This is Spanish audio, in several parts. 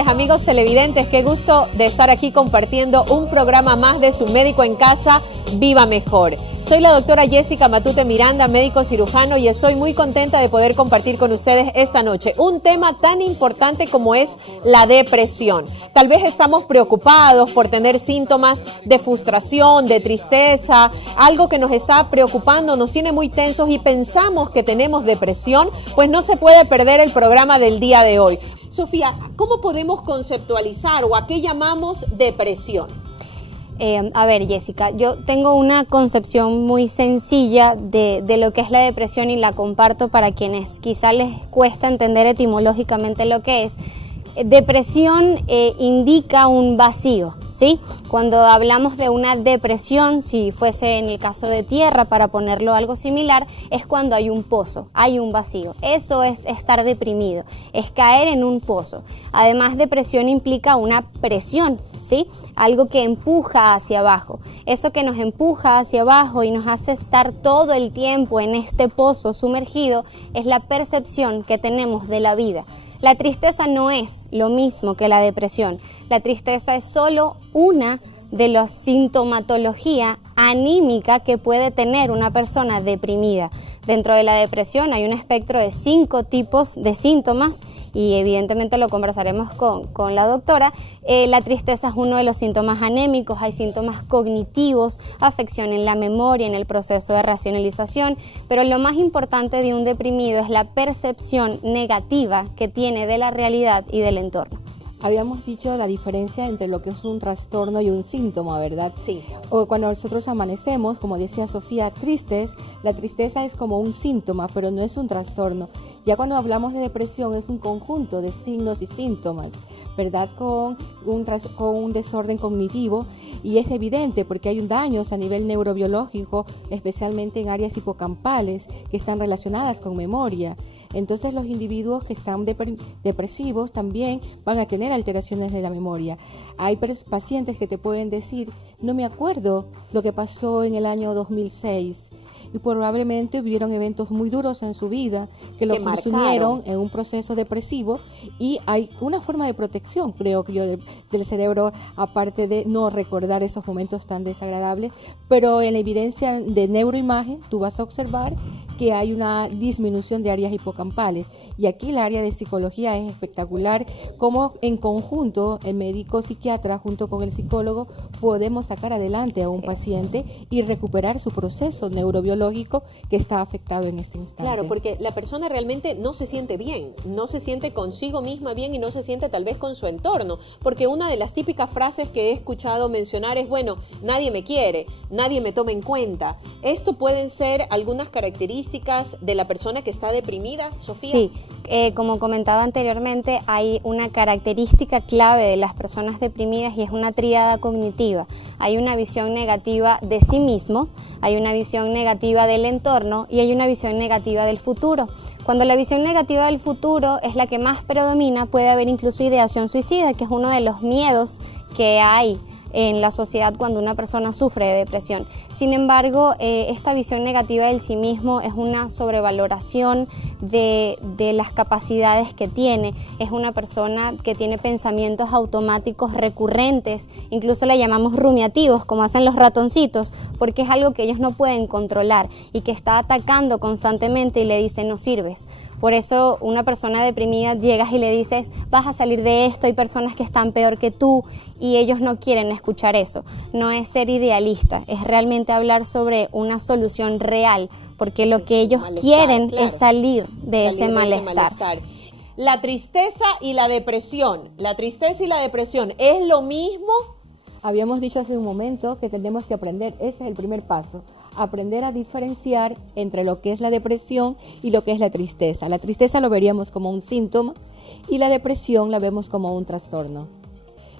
tardes, amigos televidentes. Qué gusto de estar aquí compartiendo un programa más de su médico en casa, Viva Mejor. Soy la doctora Jessica Matute Miranda, médico cirujano, y estoy muy contenta de poder compartir con ustedes esta noche un tema tan importante como es la depresión. Tal vez estamos preocupados por tener síntomas de frustración, de tristeza, algo que nos está preocupando, nos tiene muy tensos y pensamos que tenemos depresión. Pues no se puede perder el programa del día de hoy. Sofía, ¿cómo podemos conceptualizar o a qué llamamos depresión? A ver, Jessica, yo tengo una concepción muy sencilla de lo que es la depresión y la comparto para quienes quizá les cuesta entender etimológicamente lo que es. Depresión indica un vacío, ¿sí? Cuando hablamos de una depresión, si fuese en el caso de tierra, para ponerlo algo similar, es cuando hay un pozo, hay un vacío. Eso es estar deprimido, es caer en un pozo. Además, depresión implica una presión, ¿sí? Algo que empuja hacia abajo. Eso que nos empuja hacia abajo y nos hace estar todo el tiempo en este pozo sumergido es la percepción que tenemos de la vida. La tristeza no es lo mismo que la depresión. La tristeza es solo una de las sintomatologías anímica que puede tener una persona deprimida. Dentro de la depresión hay un espectro de 5 tipos de síntomas y evidentemente lo conversaremos con la doctora. La tristeza es uno de los síntomas anémicos, hay síntomas cognitivos, afección en la memoria, en el proceso de racionalización, pero lo más importante de un deprimido es la percepción negativa que tiene de la realidad y del entorno. Habíamos dicho la diferencia entre lo que es un trastorno y un síntoma, ¿verdad? Sí. O cuando nosotros amanecemos, como decía Sofía, tristes, la tristeza es como un síntoma, pero no es un trastorno. Ya cuando hablamos de depresión es un conjunto de signos y síntomas, ¿verdad? Con un desorden cognitivo, y es evidente porque hay daños a nivel neurobiológico, especialmente en áreas hipocampales que están relacionadas con memoria. Entonces los individuos que están depresivos también van a tener alteraciones de la memoria. Hay pacientes que te pueden decir, no me acuerdo lo que pasó en el año 2006, y probablemente vivieron eventos muy duros en su vida que lo consumieron en un proceso depresivo, y hay una forma de protección, creo que yo, del cerebro, aparte de no recordar esos momentos tan desagradables, pero en la evidencia de neuroimagen tú vas a observar que hay una disminución de áreas hipocampales, y aquí el área de psicología es espectacular, como en conjunto el médico psiquiatra junto con el psicólogo podemos sacar adelante a un paciente y recuperar su proceso neurobiológico que está afectado en este instante. Claro, porque la persona realmente no se siente bien, no se siente consigo misma bien y no se siente tal vez con su entorno, porque una de las típicas frases que he escuchado mencionar es, bueno, nadie me quiere, nadie me toma en cuenta. ¿Esto pueden ser algunas características de la persona que está deprimida, Sofía? Sí, como comentaba anteriormente, hay una característica clave de las personas deprimidas y es una tríada cognitiva. Hay una visión negativa de sí mismo, hay una visión negativa del entorno y hay una visión negativa del futuro. Cuando la visión negativa del futuro es la que más predomina, puede haber incluso ideación suicida, que es uno de los miedos que hay en la sociedad cuando una persona sufre de depresión. Sin embargo, esta visión negativa del sí mismo es una sobrevaloración de las capacidades que tiene. Es una persona que tiene pensamientos automáticos recurrentes, incluso le llamamos rumiativos, como hacen los ratoncitos, porque es algo que ellos no pueden controlar y que está atacando constantemente y le dice no sirves. Por eso una persona deprimida llegas y le dices vas a salir de esto, hay personas que están peor que tú, y ellos no quieren escuchar eso. No es ser idealista, es realmente hablar sobre una solución real, porque lo que ellos quieren es salir de ese malestar. La tristeza y la depresión, ¿es lo mismo? Habíamos dicho hace un momento que tenemos que aprender, ese es el primer paso, aprender a diferenciar entre lo que es la depresión y lo que es la tristeza. La tristeza lo veríamos como un síntoma y la depresión la vemos como un trastorno.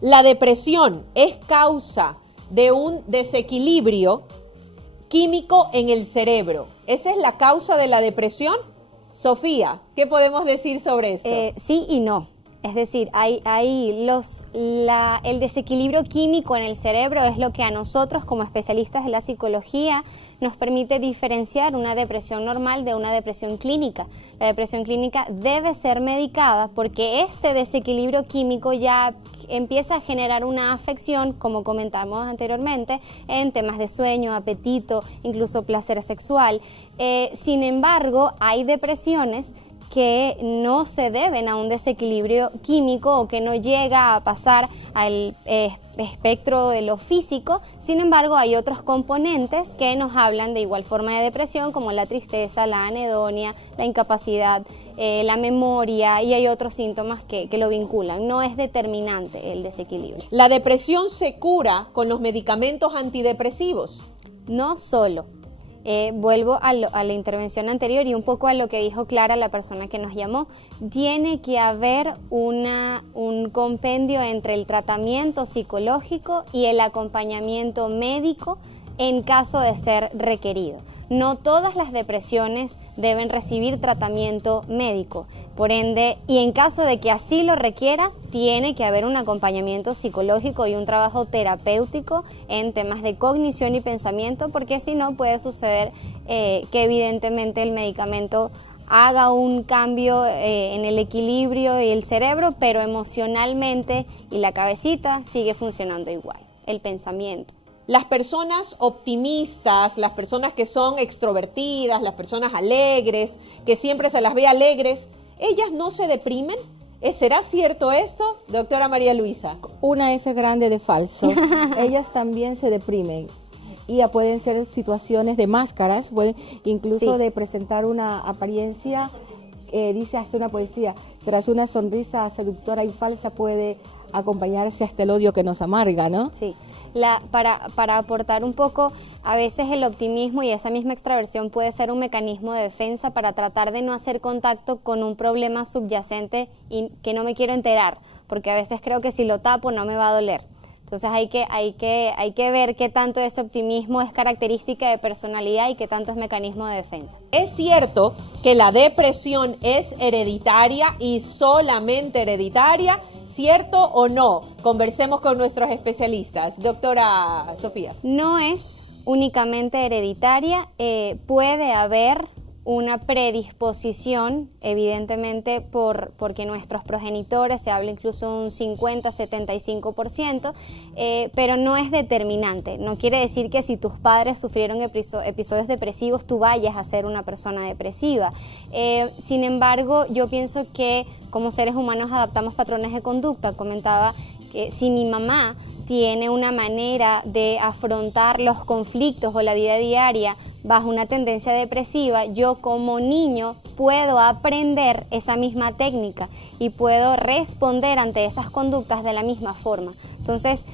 La depresión es causa de un desequilibrio químico en el cerebro. ¿Esa es la causa de la depresión? Sofía, ¿qué podemos decir sobre esto? Sí y no. Es decir, el desequilibrio químico en el cerebro es lo que a nosotros como especialistas de la psicología nos permite diferenciar una depresión normal de una depresión clínica. La depresión clínica debe ser medicada porque este desequilibrio químico ya empieza a generar una afección, como comentamos anteriormente, en temas de sueño, apetito, incluso placer sexual. Sin embargo, hay depresiones que no se deben a un desequilibrio químico o que no llega a pasar al espectro de lo físico. Sin embargo, hay otros componentes que nos hablan de igual forma de depresión, como la tristeza, la anedonia, la incapacidad, la memoria, y hay otros síntomas que lo vinculan. No es determinante el desequilibrio. ¿La depresión se cura con los medicamentos antidepresivos? No solo. Vuelvo a la intervención anterior y un poco a lo que dijo Clara, la persona que nos llamó. Tiene que haber un compendio entre el tratamiento psicológico y el acompañamiento médico en caso de ser requerido. No todas las depresiones deben recibir tratamiento médico. Por ende, y en caso de que así lo requiera, tiene que haber un acompañamiento psicológico y un trabajo terapéutico en temas de cognición y pensamiento, porque si no puede suceder que evidentemente el medicamento haga un cambio en el equilibrio y el cerebro, pero emocionalmente y la cabecita sigue funcionando igual, el pensamiento. Las personas optimistas, las personas que son extrovertidas, las personas alegres, que siempre se las ve alegres, ¿ellas no se deprimen? ¿Será cierto esto, doctora María Luisa? Una F grande de falso. Ellas también se deprimen. Y ya pueden ser situaciones de máscaras, pueden incluso de presentar una apariencia, dice hasta una poesía, tras una sonrisa seductora y falsa puede acompañarse hasta el odio que nos amarga, ¿no? Sí. Para aportar un poco, a veces el optimismo y esa misma extraversión puede ser un mecanismo de defensa para tratar de no hacer contacto con un problema subyacente y que no me quiero enterar, porque a veces creo que si lo tapo no me va a doler. Entonces hay que ver qué tanto ese optimismo es característica de personalidad y qué tanto es mecanismo de defensa. ¿Es cierto que la depresión es hereditaria y solamente hereditaria? ¿Cierto o no? Conversemos con nuestros especialistas. Doctora Sofía. No es únicamente hereditaria, puede haber una predisposición, evidentemente porque nuestros progenitores, se habla incluso de un 50-75%, pero no es determinante. No quiere decir que si tus padres sufrieron episodios depresivos, tú vayas a ser una persona depresiva. Sin embargo, yo pienso que como seres humanos adaptamos patrones de conducta. Comentaba que si mi mamá tiene una manera de afrontar los conflictos o la vida diaria bajo una tendencia depresiva, yo como niño puedo aprender esa misma técnica y puedo responder ante esas conductas de la misma forma. Entonces,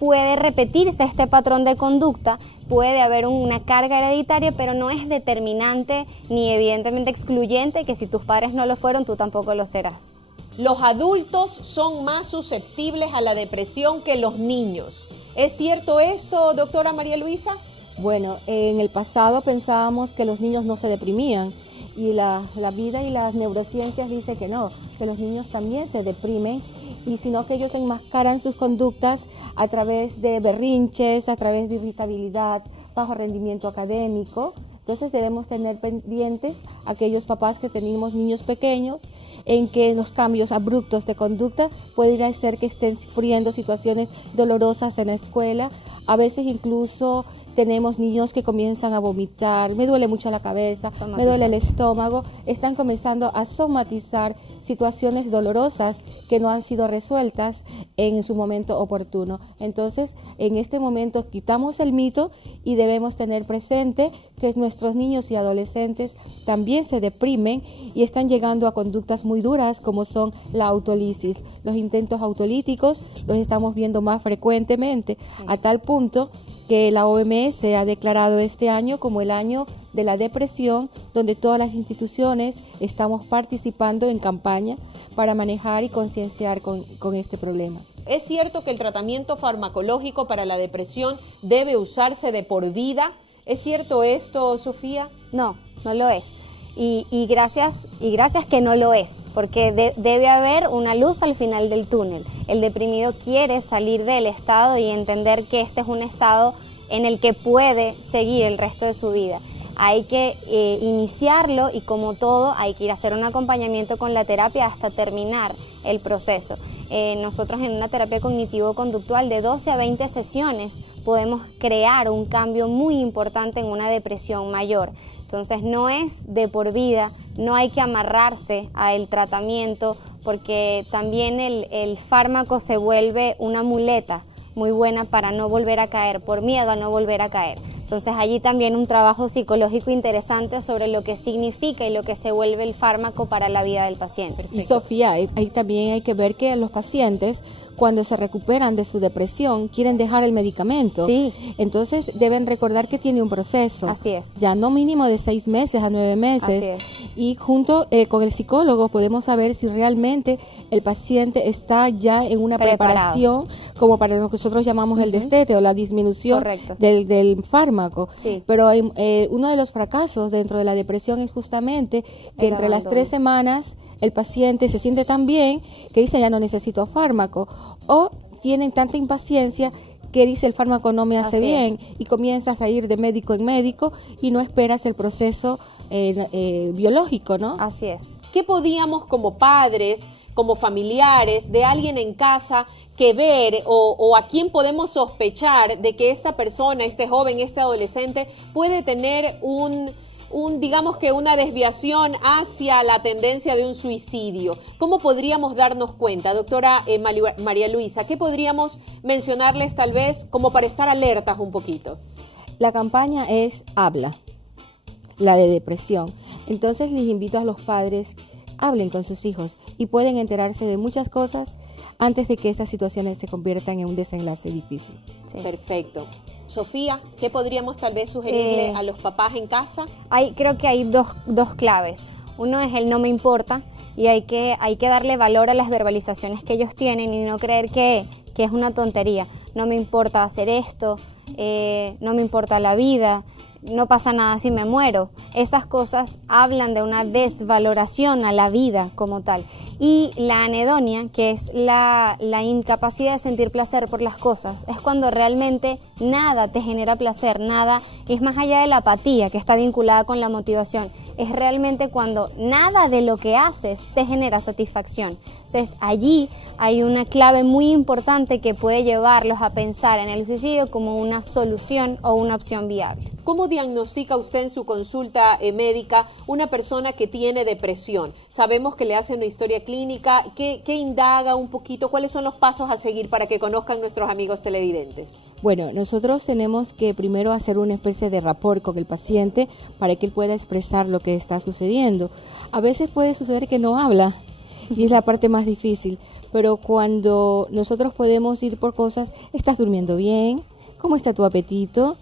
puede repetirse este patrón de conducta, puede haber una carga hereditaria, pero no es determinante ni evidentemente excluyente que si tus padres no lo fueron, tú tampoco lo serás. Los adultos son más susceptibles a la depresión que los niños. ¿Es cierto esto, doctora María Luisa? Bueno, en el pasado pensábamos que los niños no se deprimían y la vida y las neurociencias dicen que no, que los niños también se deprimen, y sino que ellos enmascaran sus conductas a través de berrinches, a través de irritabilidad, bajo rendimiento académico. Entonces debemos tener pendientes aquellos papás que tenemos niños pequeños en que los cambios abruptos de conducta pueden ser que estén sufriendo situaciones dolorosas en la escuela. A veces incluso tenemos niños que comienzan a vomitar, me duele mucho la cabeza, me duele el estómago, están comenzando a somatizar situaciones dolorosas que no han sido resueltas en su momento oportuno. Entonces, en este momento quitamos el mito y debemos tener presente que nuestros niños y adolescentes también se deprimen y están llegando a conductas muy duras como son la autolisis. Los intentos autolíticos los estamos viendo más frecuentemente, a tal punto que la OMS ha declarado este año como el año de la depresión, donde todas las instituciones estamos participando en campaña para manejar y concienciar con este problema. ¿Es cierto que el tratamiento farmacológico para la depresión debe usarse de por vida? ¿Es cierto esto, Sofía? No, no lo es. y gracias que no lo es, porque debe haber una luz al final del túnel. El deprimido quiere salir del estado y entender que este es un estado en el que puede seguir el resto de su vida. Hay que iniciarlo y, como todo, hay que ir a hacer un acompañamiento con la terapia hasta terminar el proceso. Nosotros en una terapia cognitivo-conductual de 12 a 20 sesiones podemos crear un cambio muy importante en una depresión mayor. Entonces no es de por vida, no hay que amarrarse al tratamiento, porque también el fármaco se vuelve una muleta muy buena para no volver a caer, por miedo a no volver a caer. Entonces allí también un trabajo psicológico interesante sobre lo que significa y lo que se vuelve el fármaco para la vida del paciente. Perfecto. Y Sofía, ahí también hay que ver que los pacientes, cuando se recuperan de su depresión, quieren dejar el medicamento. Sí. Entonces deben recordar que tiene un proceso. Así es. Ya no mínimo de 6 meses a 9 meses. Así es. Y junto con el psicólogo podemos saber si realmente el paciente está ya en una preparación, como para lo que nosotros llamamos el destete o la disminución del fármaco. Sí. Pero uno de los fracasos dentro de la depresión es justamente que entre las 3 semanas el paciente se siente tan bien que dice ya no necesito fármaco, o tienen tanta impaciencia que dice el fármaco no me hace bien, y comienzas a ir de médico en médico y no esperas el proceso biológico, ¿no? Así es. ¿Qué podíamos como padres, como familiares de alguien en casa que ver o a quién podemos sospechar de que esta persona, este joven, este adolescente puede tener digamos que una desviación hacia la tendencia de un suicidio? ¿Cómo podríamos darnos cuenta, doctora María Luisa? ¿Qué podríamos mencionarles tal vez como para estar alertas un poquito? La campaña es Habla, la de depresión. Entonces les invito a los padres, hablen con sus hijos y pueden enterarse de muchas cosas antes de que estas situaciones se conviertan en un desenlace difícil. Sí. Perfecto. Sofía, ¿qué podríamos tal vez sugerirle a los papás en casa? Creo que hay dos claves. Uno es el no me importa, y hay que darle valor a las verbalizaciones que ellos tienen y no creer que es una tontería. No me importa hacer esto, no me importa la vida, no pasa nada si me muero. Esas cosas hablan de una desvaloración a la vida como tal. Y la anedonia, que es la incapacidad de sentir placer por las cosas, es cuando realmente nada te genera placer, nada, es más allá de la apatía que está vinculada con la motivación, es realmente cuando nada de lo que haces te genera satisfacción. Entonces allí hay una clave muy importante que puede llevarlos a pensar en el suicidio como una solución o una opción viable. ¿Cómo diagnostica usted en su consulta médica una persona que tiene depresión? Sabemos que le hace una historia clínica. ¿Qué indaga un poquito? ¿Cuáles son los pasos a seguir para que conozcan nuestros amigos televidentes? Bueno, nosotros tenemos que primero hacer una especie de rapport con el paciente para que él pueda expresar lo que está sucediendo. A veces puede suceder que no habla y es la parte más difícil, pero cuando nosotros podemos ir por cosas, ¿estás durmiendo bien? ¿Cómo está tu apetito?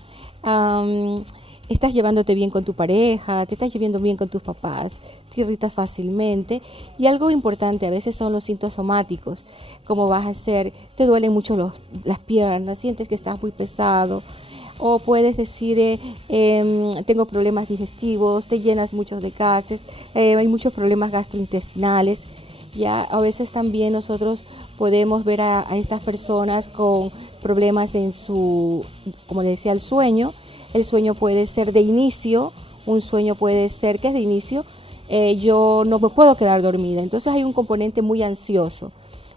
¿Estás llevándote bien con tu pareja? ¿Te estás llevando bien con tus papás? ¿Te irritas fácilmente? Y algo importante, a veces son los síntomas somáticos. ¿Cómo vas a hacer? ¿Te duelen mucho las piernas? ¿Sientes que estás muy pesado? O puedes decir, tengo problemas digestivos, te llenas mucho de gases, hay muchos problemas gastrointestinales. Ya a veces también nosotros podemos ver a estas personas con problemas en su, como le decía, el sueño. El sueño puede ser de inicio, un sueño puede ser que es de inicio, yo no me puedo quedar dormida. Entonces hay un componente muy ansioso.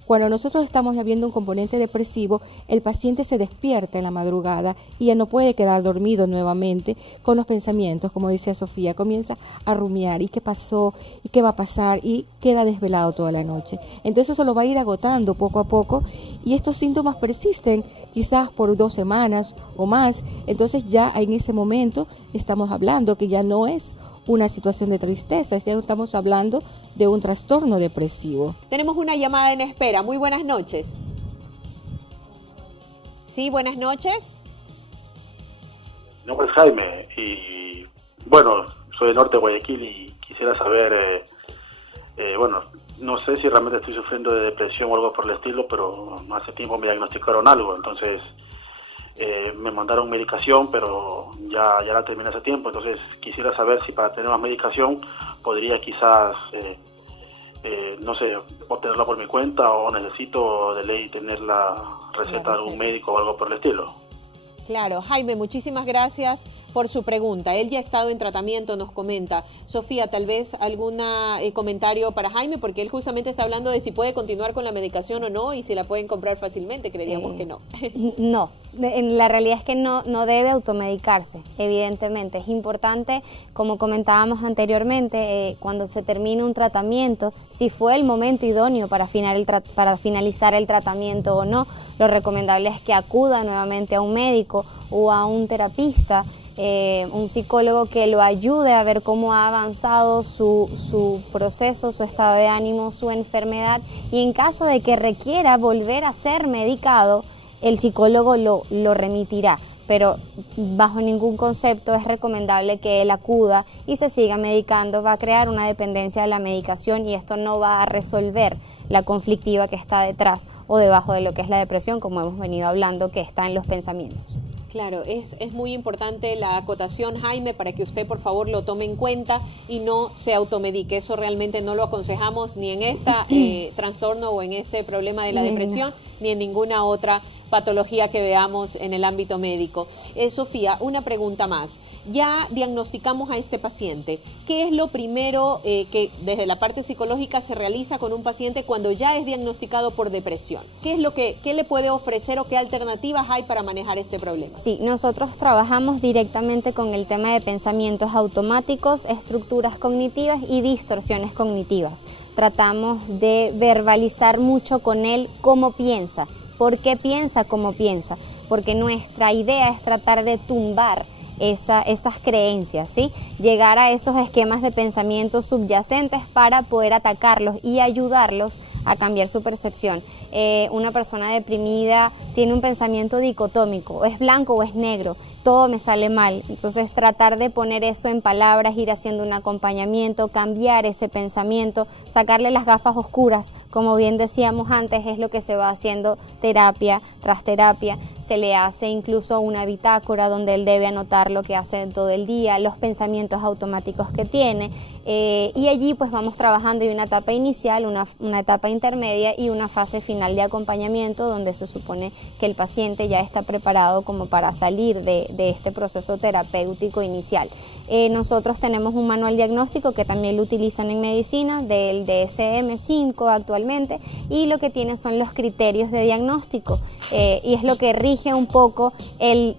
Cuando nosotros estamos viendo un componente depresivo, el paciente se despierta en la madrugada y ya no puede quedar dormido nuevamente con los pensamientos, como decía Sofía, comienza a rumiar, ¿y qué pasó? ¿Y qué va a pasar? Y queda desvelado toda la noche. Entonces eso lo va a ir agotando poco a poco y estos síntomas persisten quizás por 2 semanas o más. Entonces ya en ese momento estamos hablando que ya no es una situación de tristeza, ya estamos hablando de un trastorno depresivo. Tenemos una llamada en espera. Muy buenas noches. Sí, buenas noches. Mi nombre es Jaime y bueno, soy del norte de Guayaquil y quisiera saber, bueno, no sé si realmente estoy sufriendo de depresión o algo por el estilo, pero hace tiempo me diagnosticaron algo, entonces me mandaron medicación, pero ya la terminé hace tiempo. Entonces quisiera saber si para tener más medicación podría quizás, no sé, obtenerla por mi cuenta, o necesito de ley tener la receta de un médico o algo por el estilo. Claro, Jaime, muchísimas gracias por su pregunta. Él ya ha estado en tratamiento, nos comenta. Sofía, tal vez algún comentario para Jaime, porque él justamente está hablando de si puede continuar con la medicación o no y si la pueden comprar fácilmente. Creeríamos que no. No, la realidad es que no debe automedicarse, evidentemente. Es importante, como comentábamos anteriormente, cuando se termine un tratamiento, si fue el momento idóneo para finalizar el tratamiento o no, lo recomendable es que acuda nuevamente a un médico o a un terapista, un psicólogo que lo ayude a ver cómo ha avanzado su proceso, su estado de ánimo, su enfermedad, y en caso de que requiera volver a ser medicado, el psicólogo lo remitirá, pero bajo ningún concepto es recomendable que él acuda y se siga medicando. Va a crear una dependencia de la medicación y esto no va a resolver la conflictiva que está detrás o debajo de lo que es la depresión, como hemos venido hablando, que está en los pensamientos. Claro, es muy importante la acotación, Jaime, para que usted por favor lo tome en cuenta y no se automedique. Eso realmente no lo aconsejamos ni en este trastorno o en este problema de la depresión, ni en ninguna otra patología que veamos en el ámbito médico. Sofía, una pregunta más. Ya diagnosticamos a este paciente. ¿Qué es lo primero que desde la parte psicológica se realiza con un paciente cuando ya es diagnosticado por depresión? ¿Qué le puede ofrecer o qué alternativas hay para manejar este problema? Sí, nosotros trabajamos directamente con el tema de pensamientos automáticos, estructuras cognitivas y distorsiones cognitivas. Tratamos de verbalizar mucho con él cómo piensa. ¿Por qué piensa como piensa? Porque nuestra idea es tratar de tumbar esas creencias, ¿sí? Llegar a esos esquemas de pensamiento subyacentes para poder atacarlos y ayudarlos a cambiar su percepción. Una persona deprimida tiene un pensamiento dicotómico, o es blanco o es negro, todo me sale mal. Entonces tratar de poner eso en palabras, ir haciendo un acompañamiento, cambiar ese pensamiento, sacarle las gafas oscuras, como bien decíamos antes, es lo que se va haciendo terapia tras terapia. Se le hace incluso una bitácora donde él debe anotar lo que hace todo el día, los pensamientos automáticos que tiene, y allí pues vamos trabajando en una etapa inicial, una etapa intermedia y una fase final de acompañamiento donde se supone que el paciente ya está preparado como para salir de este proceso terapéutico inicial. Nosotros tenemos un manual diagnóstico que también lo utilizan en medicina, del DSM-5 actualmente, y lo que tiene son los criterios de diagnóstico, y es lo que rige un poco el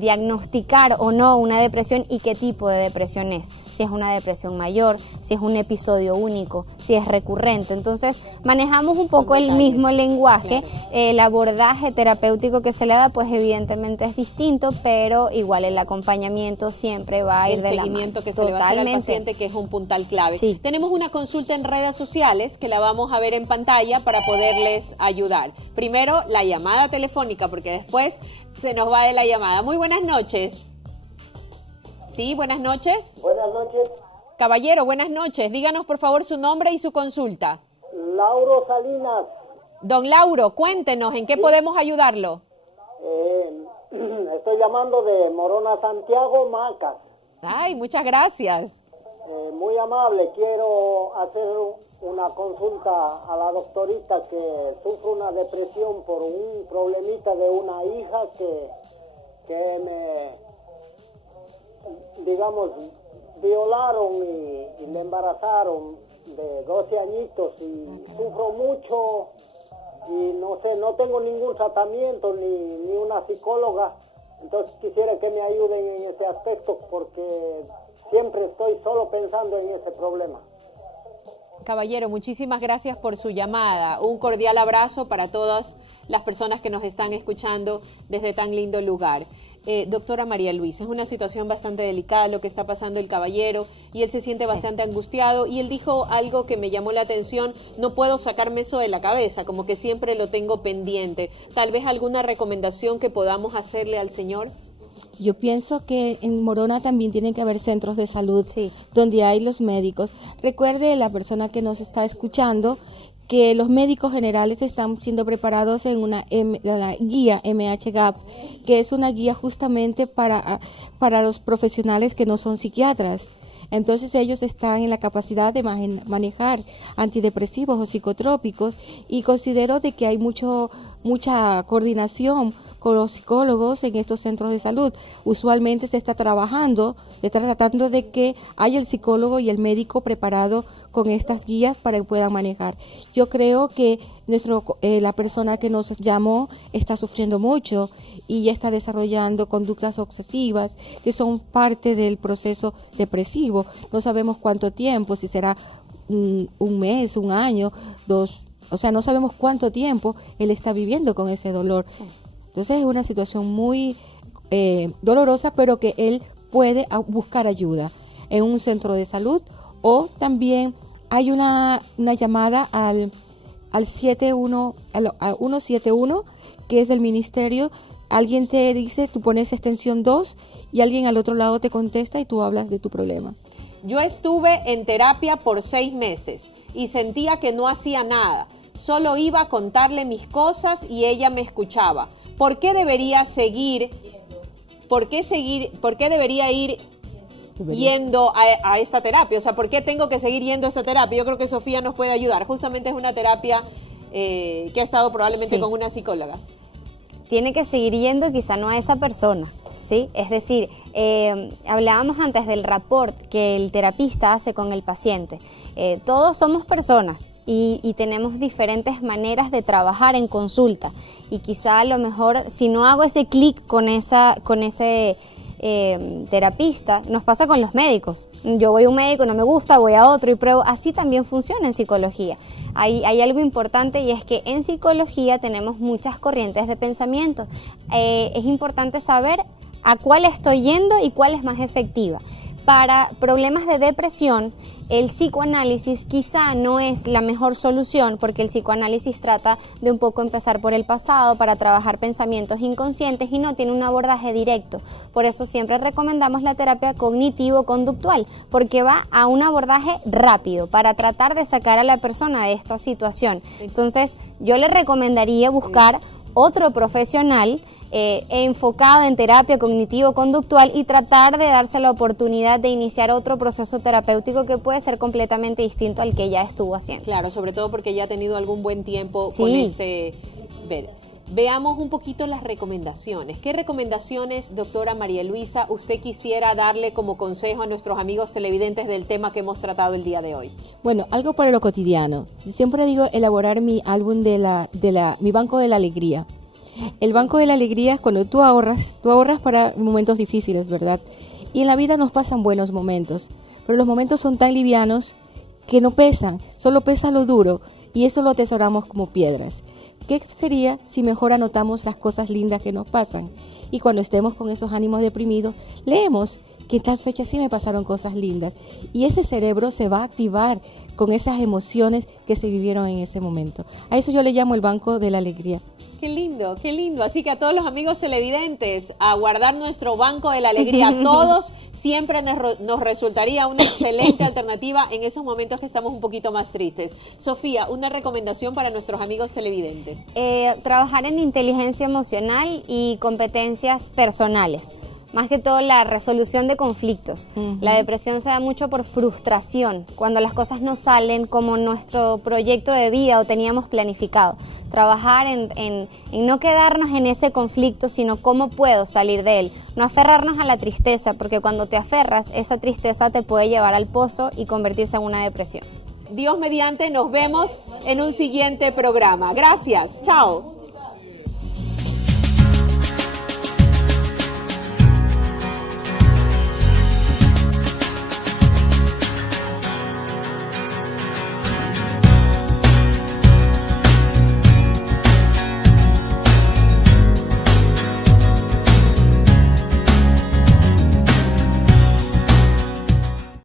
diagnosticar o no una depresión y qué tipo de depresión es. Si es una depresión mayor, si es un episodio único, si es recurrente. Entonces manejamos un poco el mismo lenguaje, claro. El abordaje terapéutico que se le da pues evidentemente es distinto, pero igual el acompañamiento siempre va a ir de la mano. El seguimiento que se le va a hacer al paciente, que es un puntal clave. Sí. Tenemos una consulta en redes sociales que la vamos a ver en pantalla para poderles ayudar. Primero la llamada telefónica, porque después se nos va de la llamada. Muy buenas noches. Sí, buenas noches. Buenas noches. Caballero, buenas noches. Díganos, por favor, su nombre y su consulta. Lauro Salinas. Don Lauro, cuéntenos, ¿en qué podemos ayudarlo? Estoy llamando de Morona, Santiago, Macas. Ay, muchas gracias. Muy amable. Quiero hacer una consulta a la doctorita que sufre una depresión por un problemita de una hija que me... digamos, violaron y me embarazaron de 12 añitos y sufro mucho y no sé, no tengo ningún tratamiento ni una psicóloga, entonces quisiera que me ayuden en ese aspecto porque siempre estoy solo pensando en ese problema. Caballero, muchísimas gracias por su llamada. Un cordial abrazo para todas las personas que nos están escuchando desde tan lindo lugar. Doctora María Luisa, es una situación bastante delicada lo que está pasando el caballero y él se siente bastante angustiado y él dijo algo que me llamó la atención: no puedo sacarme eso de la cabeza, como que siempre lo tengo pendiente. Tal vez alguna recomendación que podamos hacerle al señor. Yo pienso que en Morona también tienen que haber centros de salud donde hay los médicos. Recuerde la persona que nos está escuchando que los médicos generales están siendo preparados en la guía MHGAP, que es una guía justamente para los profesionales que no son psiquiatras. Entonces ellos están en la capacidad de manejar antidepresivos o psicotrópicos, y considero de que hay mucha coordinación con los psicólogos en estos centros de salud. Usualmente se está tratando de que haya el psicólogo y el médico preparado con estas guías para que puedan manejar. Yo creo que la persona que nos llamó está sufriendo mucho y ya está desarrollando conductas obsesivas que son parte del proceso depresivo. No sabemos cuánto tiempo, si será un mes, un año, 2, o sea, no sabemos cuánto tiempo él está viviendo con ese dolor. Entonces es una situación muy dolorosa, pero que él puede buscar ayuda en un centro de salud, o también hay una llamada al 171, que es del ministerio. Alguien te dice, tú pones extensión 2 y alguien al otro lado te contesta y tú hablas de tu problema. Yo estuve en terapia por 6 meses y sentía que no hacía nada. Solo iba a contarle mis cosas y ella me escuchaba. ¿Por qué debería ir yendo a esta terapia? O sea, ¿por qué tengo que seguir yendo a esta terapia? Yo creo que Sofía nos puede ayudar. Justamente es una terapia que ha estado probablemente con una psicóloga. Tiene que seguir yendo, quizá no a esa persona, ¿sí? Es decir, hablábamos antes del rapport que el terapista hace con el paciente. Todos somos personas y tenemos diferentes maneras de trabajar en consulta, y quizá a lo mejor si no hago ese clic con ese terapista, nos pasa con los médicos. Yo voy a un médico, no me gusta, voy a otro y pruebo. Así también funciona en psicología. Hay algo importante, y es que en psicología tenemos muchas corrientes de pensamiento. Es importante saber a cuál estoy yendo y cuál es más efectiva. Para problemas de depresión, el psicoanálisis quizá no es la mejor solución, porque el psicoanálisis trata de un poco empezar por el pasado para trabajar pensamientos inconscientes y no tiene un abordaje directo. Por eso siempre recomendamos la terapia cognitivo-conductual, porque va a un abordaje rápido para tratar de sacar a la persona de esta situación. Entonces, yo le recomendaría buscar otro profesional enfocado en terapia cognitivo-conductual y tratar de darse la oportunidad de iniciar otro proceso terapéutico que puede ser completamente distinto al que ya estuvo haciendo. Claro, sobre todo porque ya ha tenido algún buen tiempo con Veamos un poquito las recomendaciones. ¿Qué recomendaciones, doctora María Luisa, usted quisiera darle como consejo a nuestros amigos televidentes del tema que hemos tratado el día de hoy? Bueno, algo para lo cotidiano. Siempre digo elaborar mi álbum mi banco de la alegría. El banco de la alegría es cuando tú ahorras para momentos difíciles, ¿verdad? Y en la vida nos pasan buenos momentos, pero los momentos son tan livianos que no pesan, solo pesa lo duro, y eso lo atesoramos como piedras. ¿Qué sería si mejor anotamos las cosas lindas que nos pasan? Y cuando estemos con esos ánimos deprimidos, leemos que tal fecha sí me pasaron cosas lindas, y ese cerebro se va a activar con esas emociones que se vivieron en ese momento. A eso yo le llamo el banco de la alegría. Qué lindo, qué lindo. Así que a todos los amigos televidentes, a guardar nuestro banco de la alegría. A todos siempre nos resultaría una excelente alternativa en esos momentos que estamos un poquito más tristes. Sofía, una recomendación para nuestros amigos televidentes. Trabajar en inteligencia emocional y competencias personales. Más que todo la resolución de conflictos. La depresión se da mucho por frustración, cuando las cosas no salen como nuestro proyecto de vida o teníamos planificado. Trabajar en no quedarnos en ese conflicto, sino cómo puedo salir de él. No aferrarnos a la tristeza, porque cuando te aferras, esa tristeza te puede llevar al pozo y convertirse en una depresión. Dios mediante, nos vemos en un siguiente programa. Gracias, chao.